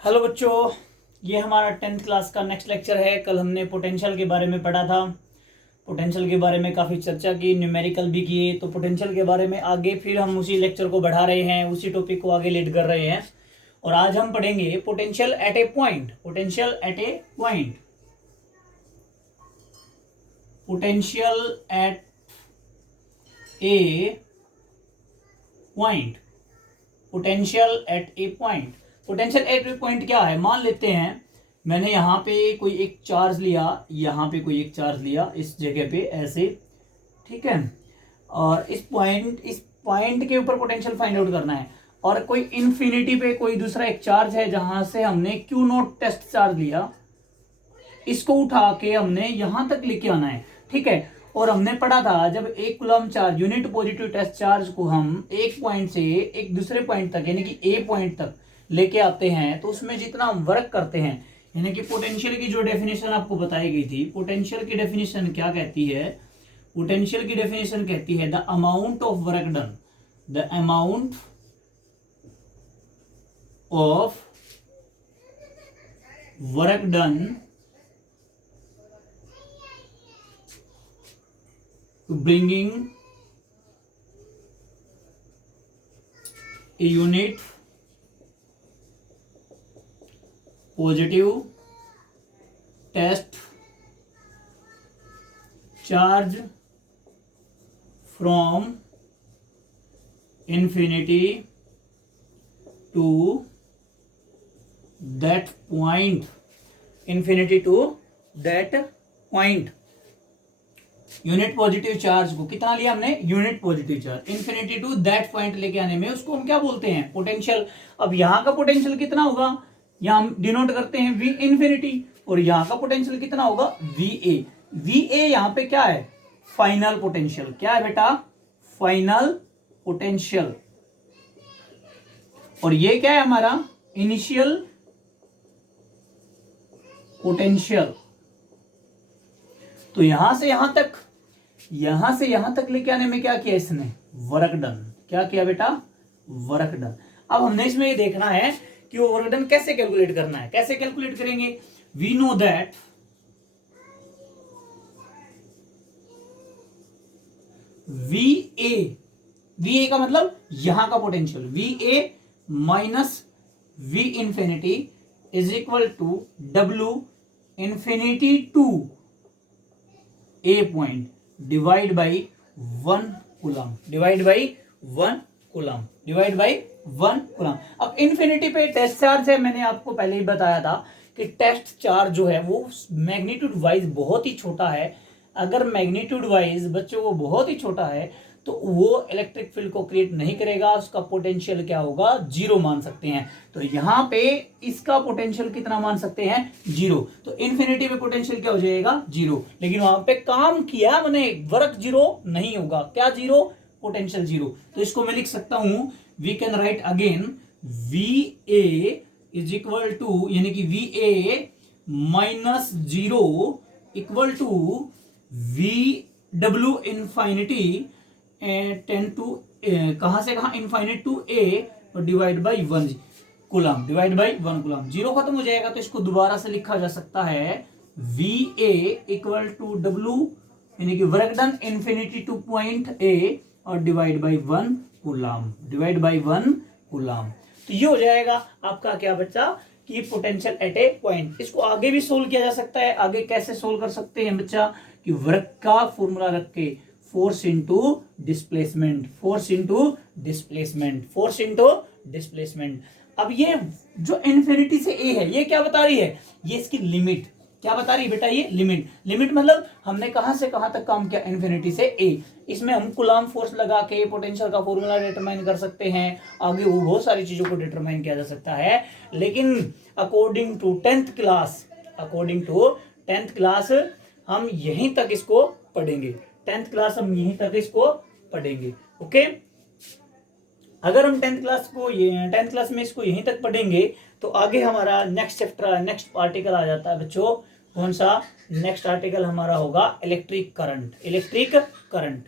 Hello बच्चों, ये हमारा 10th क्लास का नेक्स्ट लेक्चर है। कल हमने पोटेंशियल के बारे में पढ़ा था। पोटेंशियल के बारे में काफ़ी चर्चा की, न्यूमेरिकल भी किए। तो पोटेंशियल के बारे में आगे फिर हम उसी लेक्चर को बढ़ा रहे हैं, उसी टॉपिक को आगे लीड कर रहे हैं। और आज हम पढ़ेंगे potential at A point. Potential at A point. Potential at A point. Potential at A point. Potential at A point क्या है? मान लेते हैं मैंने यहाँ पे कोई एक चार्ज लिया, यहाँ पे कोई एक चार्ज लिया, इस जगह पे ऐसे, ठीक है। और इस पॉइंट के ऊपर पोटेंशियल फाइंड आउट करना है। और कोई इन्फिनिटी पे कोई दूसरा एक चार्ज है, जहां से हमने क्यू नॉट टेस्ट चार्ज लिया, इसको उठा के हमने यहां तक लेके आना है, ठीक है। और हमने पढ़ा था जब एक coulomb charge, unit positive test charge को हम एक पॉइंट से एक दूसरे पॉइंट तक, यानी कि ए पॉइंट तक लेके आते हैं, तो उसमें जितना हम वर्क करते हैं, यानी कि पोटेंशियल की जो डेफिनेशन आपको बताई गई थी, पोटेंशियल की डेफिनेशन क्या कहती है? पोटेंशियल की डेफिनेशन कहती है the amount of work done, the amount of work done bringing a unit positive test charge from infinity to that point, infinity to that point। Unit positive charge को कितना लिया हमने? Unit positive charge infinity to that point लेके आने में उसको हम क्या बोलते हैं? पोटेंशियल। अब यहां का पोटेंशियल कितना होगा? यहां हम डिनोट करते हैं वी इन्फिनिटी, और यहां का पोटेंशियल कितना होगा? V A. वी ए यहां पे क्या है? Final potential. क्या है बेटा? Final potential. और ये क्या है हमारा? Initial potential. तो यहां से यहां तक लेके आने में क्या किया इसने? Work done. क्या किया बेटा? Work done. अब हमने इसमें ये देखना है कि वो वर्क डन कैसे कैलकुलेट करना है। कैसे कैलकुलेट करेंगे? We know that V A का मतलब यहां का potential, V A minus V infinity is equal to W infinity to A point divide by 1 coulomb, divide by 1 coulomb, divide by 1 coulomb. अब इन्फिनिटी पे टेस्ट चार्ज है, मैंने आपको पहले ही बताया था कि टेस्ट चार्ज जो है वो मैग्नीट्यूड वाइज बहुत ही छोटा है। अगर मैग्नीट्यूड वाइज बच्चों को बहुत ही छोटा है तो वो इलेक्ट्रिक फील्ड को क्रिएट नहीं करेगा, उसका पोटेंशियल क्या होगा? जीरो मान सकते हैं। तो यहां पे इसका पोटेंशियल कितना मान सकते हैं? जीरो। तो इन्फिनिटी पे पोटेंशियल क्या हो जाएगा? जीरो। लेकिन वहां पे काम किया मैंने, वर्क जीरो नहीं होगा। क्या जीरो? Potential zero. तो इसको मैं लिख सकता हूं, we can write again V A is equal to, यानी कि V A minus zero equal to V W infinity 10 to कहां से कहां? इनफाइनिट टू ए और divide by 1 coulomb, divide by 1 coulomb. Zero खत्म हो जाएगा तो इसको दोबारा से लिखा जा सकता है V A equal to W, यानी कि work done infinity to point A और divide by 1 coulomb, divide by 1 coulomb. तो ये हो जाएगा आपका क्या बच्चा? कि पोटेंशियल एट ए पॉइंट। इसको आगे भी सोल्व किया जा सकता है। आगे कैसे सोल्व कर सकते हैं बच्चा? कि वर्क का फॉर्मूला रख के force into displacement, force into displacement, force into displacement. अब ये जो इन्फिनिटी से ए है, ये क्या बता रही है? ये इसकी लिमिट। क्या बता रही है बेटा? ये लिमिट। लिमिट मतलब हमने कहां से कहां तक काम किया? इन्फिनिटी से ए। इसमें हम कूलम फोर्स लगा के पोटेंशियल का फॉर्मूला डिटरमाइन कर सकते हैं। आगे वो बहुत सारी चीजों को डिटरमाइन किया जा सकता है। लेकिन according to 10th class, according to 10th class हम यहीं तक इसको पढ़ेंगे। 10th क्लास हम यहीं तक इसको पढ़ेंगे। ओके, अगर हम 10th क्लास में इसको यहीं तक पढ़ेंगे तो आगे हमारा नेक्स्ट चैप्टर, नेक्स्ट आर्टिकल आ जाता है बच्चों। कौन सा? नेक्स्ट आर्टिकल हमारा होगा इलेक्ट्रिक करंट। Electric current.